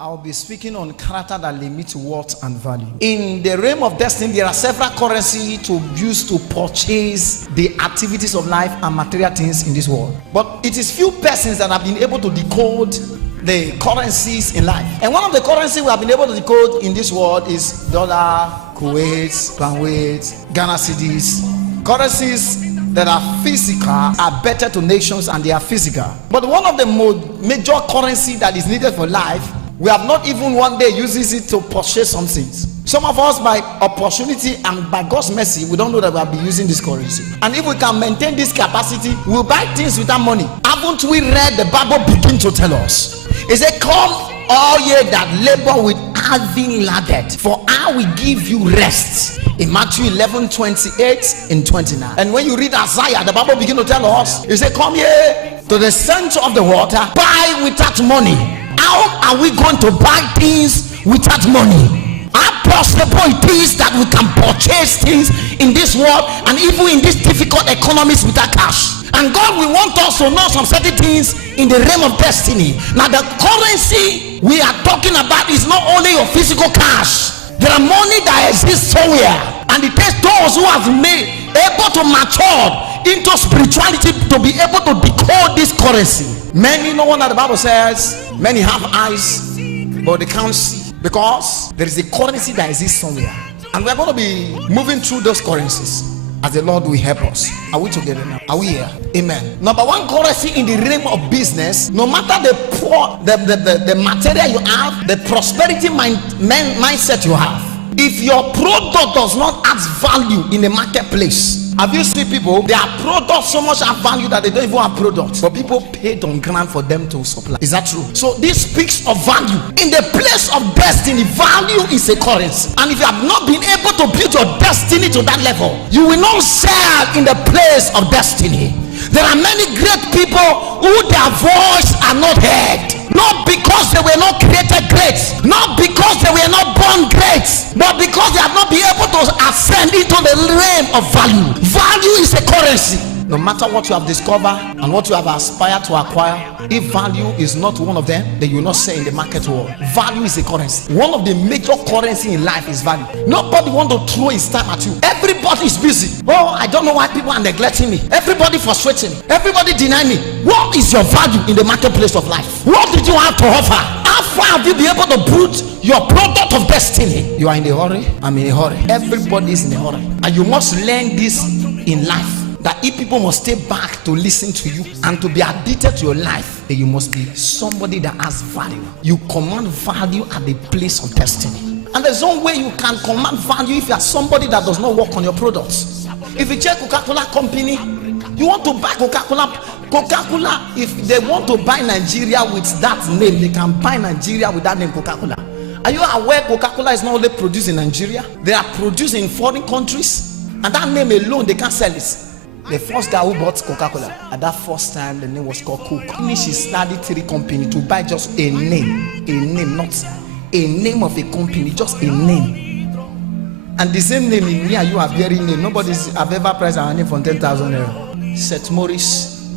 I'll be speaking on character that limits worth and value. In the realm of destiny, there are several currencies to use to purchase the activities of life and material things in this world. But it is few persons that have been able to decode the currencies in life. And one of the currencies we have been able to decode in this world is dollar, Kuwait, Kuwait, Ghana cedis. Currencies that are physical are better to nations and they are physical. But one of the major currency that is needed for life, we have not even one day uses it to purchase some things. Some of us, by opportunity and by God's mercy, we don't know that we have been using this currency. And if we can maintain this capacity, we'll buy things without money. Haven't we read the Bible begin to tell us? It said, "Come all ye that labor with heavy laden, for I will give you rest." In Matthew 11:28 and 29. And when you read Isaiah, the Bible begin to tell us, it said, "Come ye to the center of the water, buy without money." How are we going to buy things without money? How possible it is that we can purchase things in this world and even in these difficult economies without cash? And God will want us to know some certain things in the realm of destiny. Now the currency we are talking about is not only your physical cash. There are money that exists somewhere, and it takes those who have been able to mature into spirituality to be able to decode this currency. Many know what the Bible says, many have eyes but they can't see, because there is a currency that exists somewhere, and we are going to be moving through those currencies as the Lord will help us. Are we together now? Are we here? Amen. Number one currency in the realm of business, no matter the material you have, the prosperity mindset you have, if your product does not add value in the marketplace. Have you seen people, their products so much have value that they don't even have products, but people paid on ground for them to supply? Is that true? So this speaks of value. In the place of destiny, value is a currency. And if you have not been able to build your destiny to that level, you will not sell in the place of destiny. There are many great people who their voice are not heard, not because they were not created great, not because they were not born great, but because they have not been able to ascend into the realm of value. Value is a currency. No matter what you have discovered and what you have aspired to acquire, if value is not one of them, then you will not sell in the market world. Value is a currency. One of the major currency in life is value. Nobody want to throw his time at you. Everybody is busy. Oh, I don't know why people are neglecting me. Everybody frustrating me. Everybody deny me. What is your value in the marketplace of life? What did you have to offer? How far have you been able to put your product of destiny? You are in a hurry. I'm in a hurry. Everybody is in a hurry, and you must learn this in life, that if people must stay back to listen to you and to be addicted to your life, then you must be somebody that has value. You command value at the place of destiny. And there's no way you can command value if you are somebody that does not work on your products. If you check Coca-Cola company, you want to buy Coca-Cola, if they want to buy Nigeria with that name, they can buy Nigeria with that name, Coca-Cola. Are you aware Coca-Cola is not only produced in Nigeria? They are produced in foreign countries, and that name alone, they can't sell it. The first guy who bought Coca-Cola, at that first time, the name was called Coke. She started 3 companies to buy just a name, not a name of a company, just a name. And the same name, me and you are bearing name. Nobody's have ever priced our name for 10,000 €. St. Maurice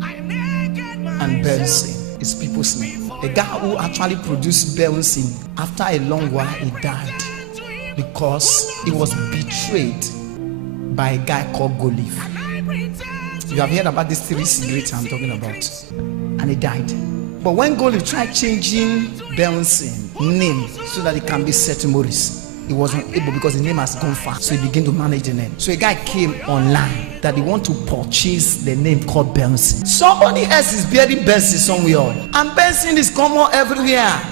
and Benson is people's name. The guy who actually produced Benson, after a long while, he died because he was betrayed by a guy called Golif. You have heard about these 3 cigarettes I'm talking about, and he died. But when Golif tried changing Benson's name so that it can be St. Maurice, he wasn't able because the name has gone far. So he began to manage the name. So a guy came online that he want to purchase the name called Benson. Somebody else is bearing Benson somewhere, and Benson is common everywhere.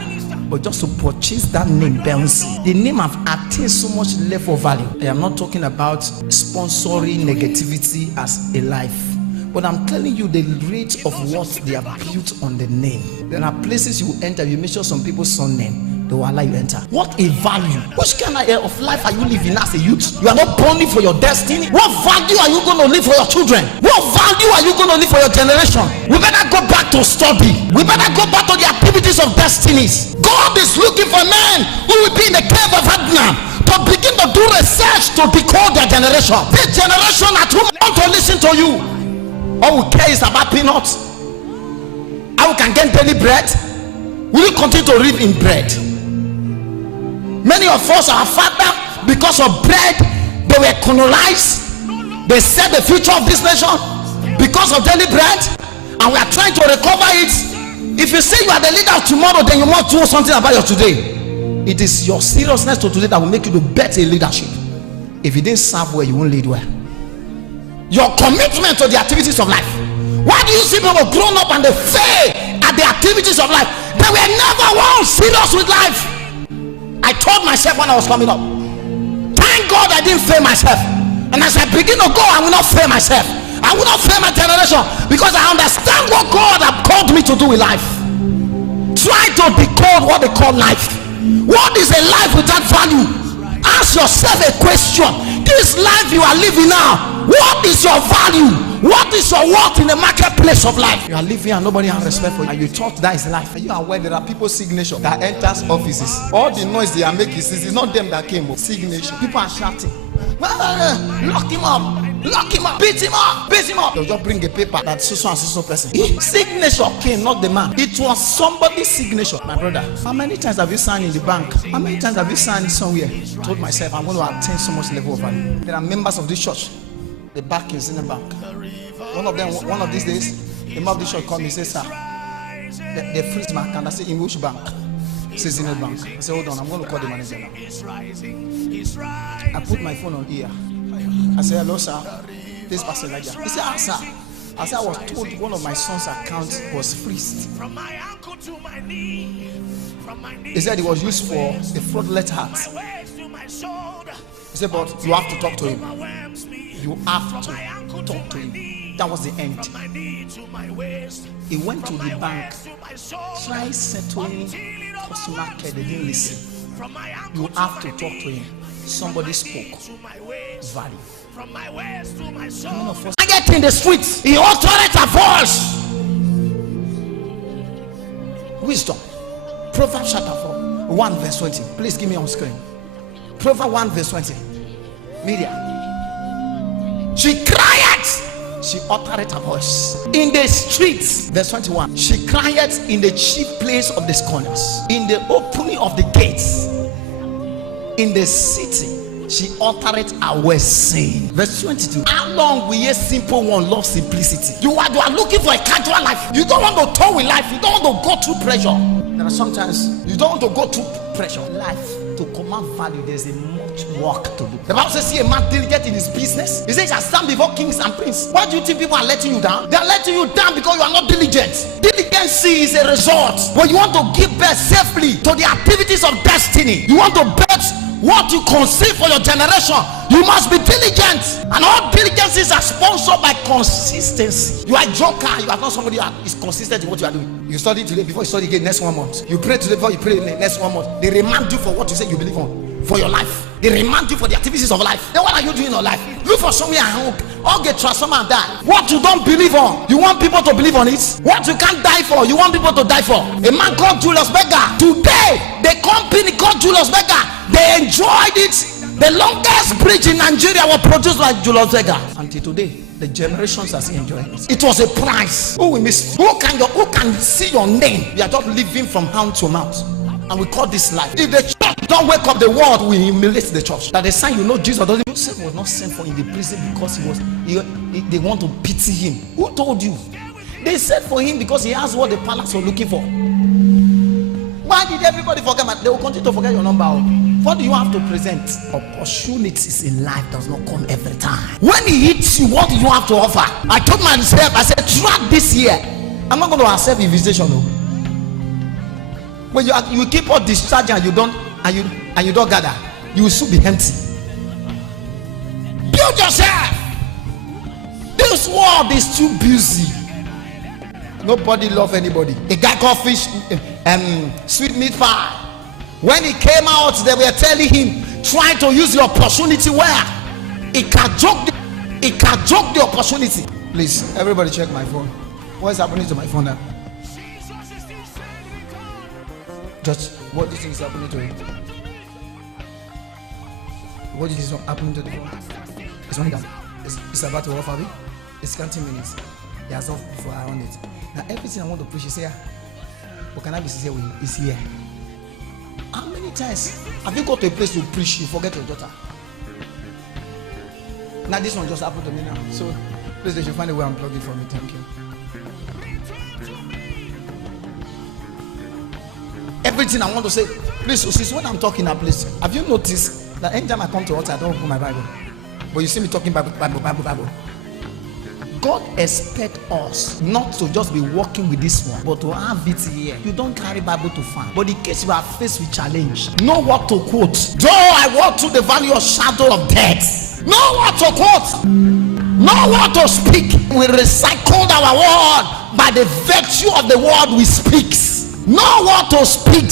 But just to purchase that name, Benson, the name have attained so much level of value. I am not talking about sponsoring negativity as a life, but I'm telling you the rate of what they have built on the name. There are places you enter, you mention some people's surname, they will allow you enter. What a value. Which kind of life are you living as a youth? You are not born for your destiny. What value are you going to live for your children? What value are you going to live for your generation? We better go back to study. We better go back to the activities of destinies. God is looking for men who will be in the cave of Adnan to begin to do research to decode their generation. This generation at whom want to listen to you. All we care is about peanuts. How we can get daily bread. Will you continue to live in bread? Many of us, our father, because of bread, they were colonized. They set the future of this nation because of daily bread, and we are trying to recover it. If you say you are the leader of tomorrow, then you must do something about your today. It is your seriousness to today that will make you to better leadership. If you didn't serve well, you won't lead well. Your commitment to the activities of life. Why do you see people grown up and they fail at the activities of life? They were never once serious with life. I told myself when I was coming up, thank God I didn't fail myself. And as I begin to go, I will not fail myself. I will not fail my generation, because I understand what God has called me to do in life. Try to decode what they call life. What is a life without value? Ask yourself a question. This life you are living now, what is your value? What is your worth in the marketplace of life? You are living and nobody has respect for you, and you thought that is life. Are you aware there are people's signature that enters offices? All the noise they are making, it's not them that came. Signature. People are shouting, lock him up, lock him up, beat him up, beat him up. They'll just bring a paper that so and so person. Signature came, not the man. It was somebody's signature. My brother, how many times have you signed in the bank? How many times have you signed somewhere? I told myself I'm going to attain so much level of value. There are members of this church. The back is in the bank. One of these days, the member of the church called me and said, sir, they freeze my account. I said, in which bank? He says, in the bank. I said, hold on, I'm going to call the manager now. I put my phone on ear. I said, hello, sir. This person like that. He said, sir. I said, I was told one of my son's accounts was freezed. He said it was used for a fraudulent heart. He said, but you have to talk to him. You have to talk to him. That was the end. He went to the bank, tried settling customer care. They didn't listen. You have to talk to him. Somebody spoke. Value. I get in the streets. He uttered a voice. Wisdom. Proverbs chapter 4, 1 verse 20. Please give me on screen. Proverbs 1 verse 20. Media. She cried. She uttered her voice in the streets. Verse 21. She cried in the chief place of the corners, in the opening of the gates, in the city. She uttered her words, saying, verse 22. How long will ye simple one love simplicity? You are looking for a casual life. You don't want to toil with life. You don't want to go through pressure. There are sometimes you don't want to go through pressure. Life, to command value, there's a much work to do. The Bible says, see a man diligent in his business. He says, I stand before kings and princes. Why do you think people are letting you down? They are letting you down because you are not diligent. Diligency is a result. When you want to give birth safely to the activities of destiny, you want to birth what you conceive for your generation, you must be diligent. And all diligencies are sponsored by consistency. You are a joker. You are not somebody who is consistent in what you are doing. You study today before you study again next 1 month. You pray today before you pray next 1 month. They remind you for what you say you believe on for your life. They remind you for the activities of life. Then what are you doing in your life? Look for somewhere or get transformed and die. What you don't believe on, you want people to believe on it. What you can't die for, you want people to die for. A man called Julius Berger. Today, the company called Julius Berger, they enjoyed it. The longest bridge in Nigeria was produced by Julius Berger. Until today, the generations are still enjoying it. It was a prize. Who will miss? Who can see your name? We are just living from hand to mouth, and we call this life. If the church don't wake up, the world will humiliate the church. That the sign you know Jesus doesn't. Joseph was not sent for in the prison because they want to pity him. Who told you? They sent for him because he has what the palace was looking for. Why did everybody forget? They will continue to forget your number. What do you have to present? Opportunities in life does not come every time. When he hits you, what do you have to offer? I told myself, I said, track this year. I'm not going to accept invitation. No. When you keep on discharging and you don't gather, you will soon be empty. Build yourself. This world is too busy. Nobody love anybody. A guy called fish, sweet meat pie. When he came out, they were telling him, try to use the opportunity where he can joke the opportunity. Please, everybody check my phone. What is happening to my phone now? Just what do you think is happening to it? What do you think is happening to the phone? It's running down. It's about to off, Abby. It's counting minutes. It has off before I run it. Now everything I want to preach is here. What can I be sincere with you? It's here. How many times have you got to a place to preach, you forget your daughter? Now this one just happened to me now. So please, they should find a way I'm plugging for me. Thank you. Everything I want to say, please, sis, when I'm talking now, please, have you noticed that anytime I come to altar, I don't open my Bible, but you see me talking Bible. God expects us not to just be walking with this one, but to have it here. You don't carry Bible to farm, but in case you are faced with challenge, know what to quote. Though I walk through the valley of shadow of death, know what to quote, know what to speak. We recycled our word by the virtue of the word we speak. Know what to speak.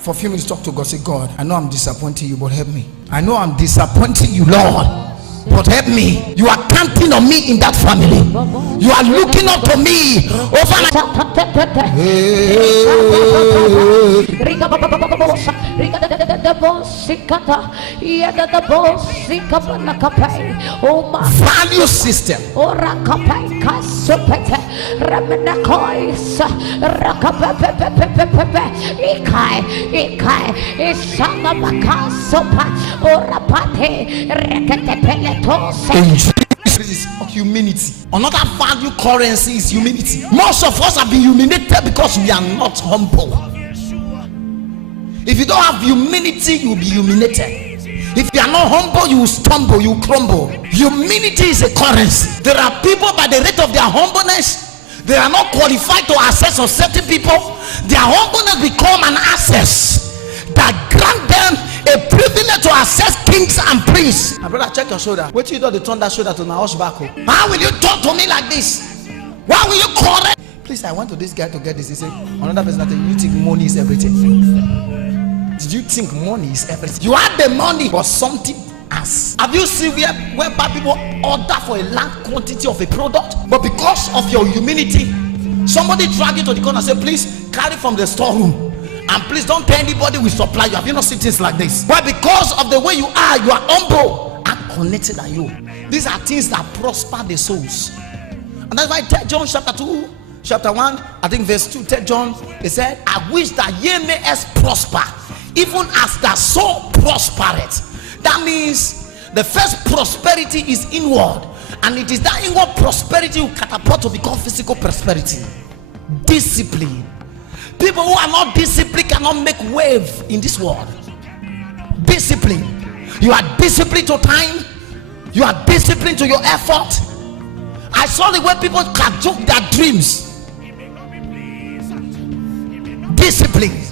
For a few minutes, talk to God. Say, God, I know I'm disappointing you, but help me. I know I'm disappointing you, Lord, but help me. You are counting on me in that family. You are looking up to me over value system. This is humility. Another value currency is humility. Most of us have been humiliated because we are not humble. If you don't have humility, you will be humiliated. If you are not humble, you will stumble, you will crumble. Humility is a currency. There are people, by the rate of their humbleness, they are not qualified to access on certain people. Their humbleness become an access that grant them a privilege to access kings and priests. My brother, check your shoulder. Wait till you don't turn that shoulder to my hushback. How will you talk to me like this? Why will you correct? Please, I want this guy to get this. He said, another person that you think money is everything. Did you think money is everything? You have the money for something else. Have you seen where bad people order for a large quantity of a product, but because of your humility, somebody drag you to the corner and say, please carry from the storeroom. And please don't tell anybody we supply you. Have you not seen things like this? But because of the way you are humble and connected to you. These are things that prosper the souls. And that's why John chapter 2, chapter 1, I think verse 2, John, he said, I wish that ye may as prosper, even as the soul prospereth. That means the first prosperity is inward. And it is that inward prosperity who catapult to become physical prosperity. Discipline. People who are not disciplined cannot make wave in this world. Discipline. You are disciplined to time. You are disciplined to your effort. I saw the way people can joke their dreams. Discipline.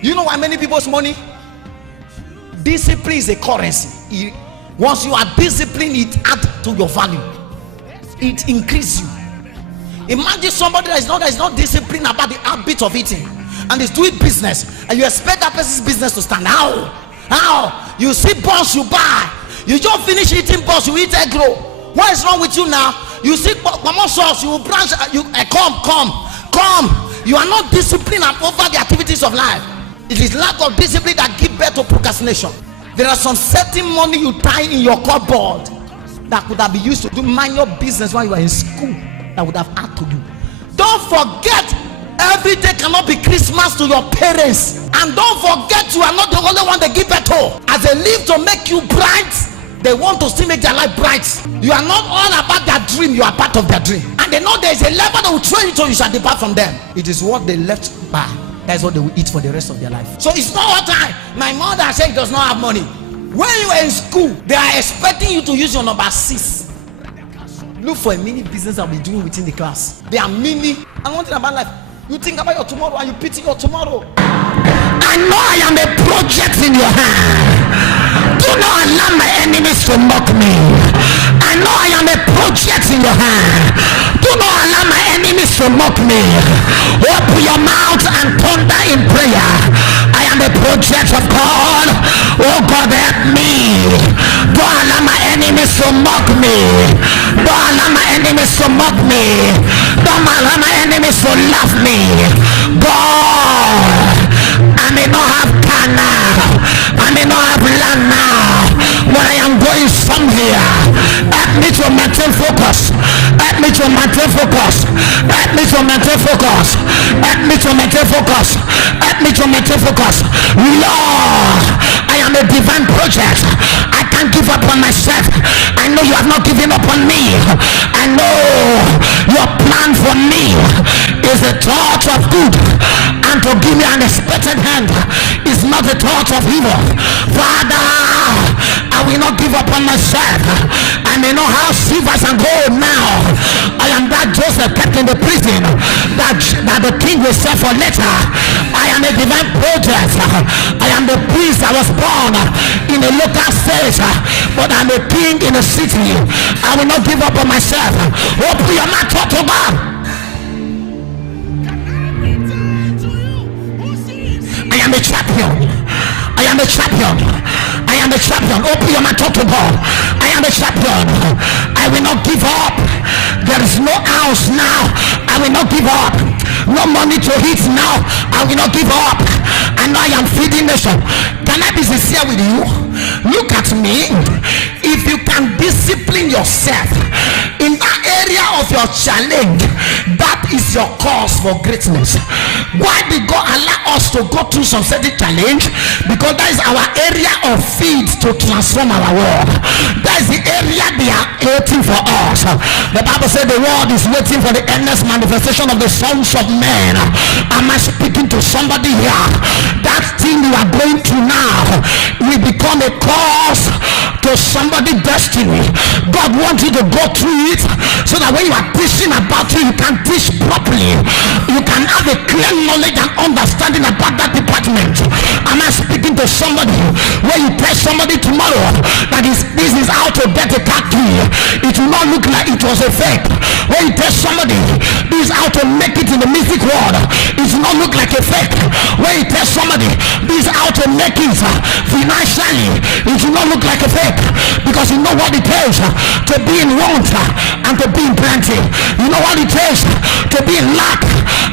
You know why many people's money? Discipline is a currency. Once you are disciplined, it adds to your value. It increases you. Imagine somebody that is not disciplined about the habit of eating and is doing business, and you expect that person's business to stand. How? You see buns, you buy. You just finish eating buns, you eat egg roll. What is wrong with you now? You see mama sauce, you branch, come. You are not disciplined over the activities of life. It is lack of discipline that gives birth to procrastination. There are some certain money you tie in your cupboard that could have been used to do minor business while you were in school, that would have had to do. Don't forget, every day cannot be Christmas to your parents. And don't forget, you are not the only one they give birth to. As they live to make you bright, they want to still make their life bright. You are not all about their dream, you are part of their dream. And they know there is a level that will train you so you shall depart from them. It is what they left by. That's what they will eat for the rest of their life. So it's not all time. My mother said does not have money. When you were in school, they are expecting you to use your number 6. Look for a mini business I'll be doing within the class. They are mini. And one thing about life, you think about your tomorrow and you pity your tomorrow. I know I am a project in your hand. Do not allow my enemies to mock me. I know I am a project in your hand. Do not allow my enemies to mock me. Open your mouth and thunder in prayer. I am a project of God. Oh God, help me. Don't allow my enemies to mock me. Don't allow my enemies to mock me. Don't allow my enemies to laugh me. God, I may not have car now, I may not have land now, but I am going somewhere. Help me to maintain focus. Help me to maintain focus. Help me to maintain focus. Help me to maintain focus. Help me to maintain focus. Lord, I am a divine project. I can't give up on myself. I know you have not given up on me. I know your plan for me is a thought of good, and to give me an expected hand is not a thought of evil. Father, I will not give up on myself. I may not have silvers and gold now. I am that Joseph kept in the prison that the king will sell for later. I am a divine project. I am the priest that was born in a local state, but I'm a king in a city. I will not give up on myself. Open your mouth, talk to God. I am a champion. I am a champion. I am a champion. Open your mouth, talk to God. I am a champion. I will not give up. There is no house now. I will not give up. No money to eat now. I will not give up. And I am feeding nation. Can I be sincere with you? Look at me. If you can discipline yourself in that area of your challenge, that is your cause for greatness. Why did God allow us to go through some certain challenge? Because that is our area of feed to transform our world. That is the area they are waiting for us. The Bible said the world is waiting for the endless manifestation of the sons of men. Am I speaking to somebody here? That thing you are going through now will become a cause to somebody's destiny. God wants you to go through it so that when you are teaching about it, you can teach properly. You can have a clear knowledge and understanding about that department. Am I speaking to somebody? When you tell somebody tomorrow that this is how to get a car key, it will not look like it was a fake. When you tell somebody this is how to make it in the music world, it will not look like a fake. When you tell somebody this is how to make it financially, it will not look like a fake, because you know what it is to be in want and to be in plenty. You know what it is to be in lack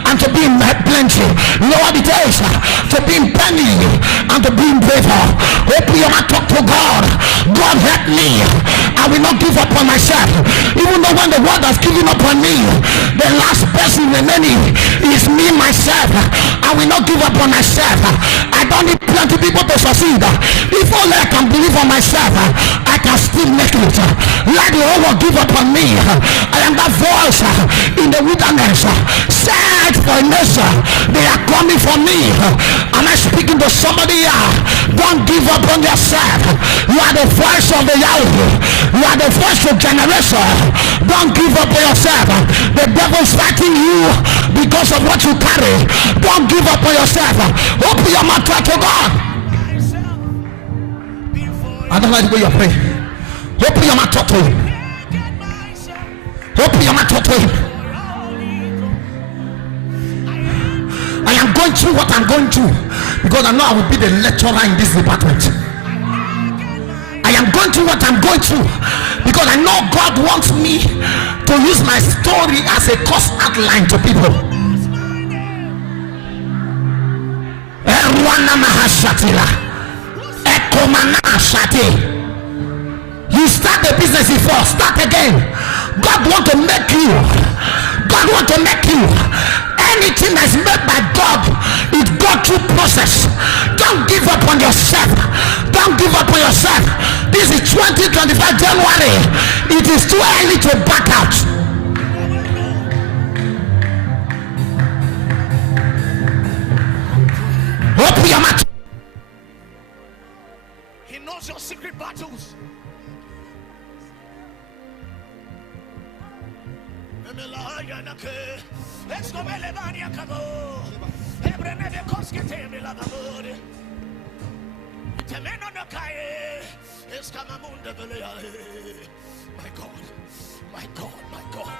and to be in plenty. You know what it is to be in penny and to be in favor. Open your mouth, talk to God. God, help me. I will not give up on myself. Even though when the world has given up on me, the last person remaining is me, myself. I will not give up on myself. I don't need plenty people to succeed. If only I can believe on myself, I can still make it. Let the whole world give up on me. I am that voice in the wilderness. Search for a nation. They are coming for me. Am I speaking to somebody here? Don't give up on yourself. You are the voice of the Yahweh. You are the voice of generation. Don't give up on yourself. The devil is fighting you because of what you carry. Don't give up on yourself. Open your mouth to God. I don't like the way you pray. Open your mouth, talk to him. Open your mouth, talk to him. I am going through what I'm going through because I know I will be the lecturer in this department. I am going through what I'm going through because I know God wants me to use my story as a course outline to people. You start the business before, start again. God want to make you. God want to make you. Anything that's made by God, it go through process. Don't give up on yourself. Don't give up on yourself. This is 2025 January. It is too early to back out. Open your mouth. He knows your secret battles. My God. My God. My God.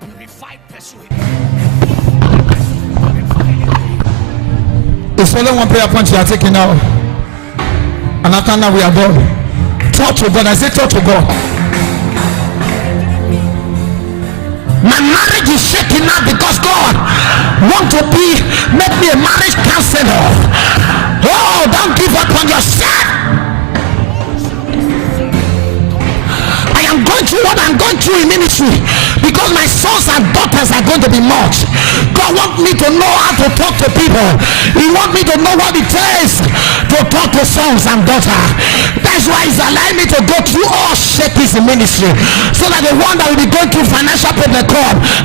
Purified persuade. It's only one prayer point you are taking now. And after now we are done. Talk to God. I say talk to God. My marriage is shaking now because God want to make me a marriage counselor. Oh, don't give up on yourself. I am going through what I'm going through in ministry because my sons and daughters are going to be much. God wants me to know how to talk to people. He wants me to know what it takes to talk to sons and daughters. That's why He's allowing me to go through all shakings in ministry, so that the one that will be going through financial problem,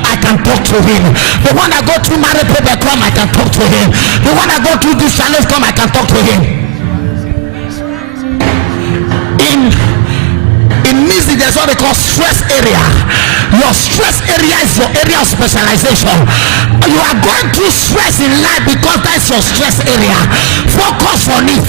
I can talk to him. The one that go through marriage problem, I can talk to him. The one that go through this challenge, I can talk to him. In music, there's what they call stress area. Your stress area is your area of specialization. You are going through stress in life because that's your stress area. Focus on it.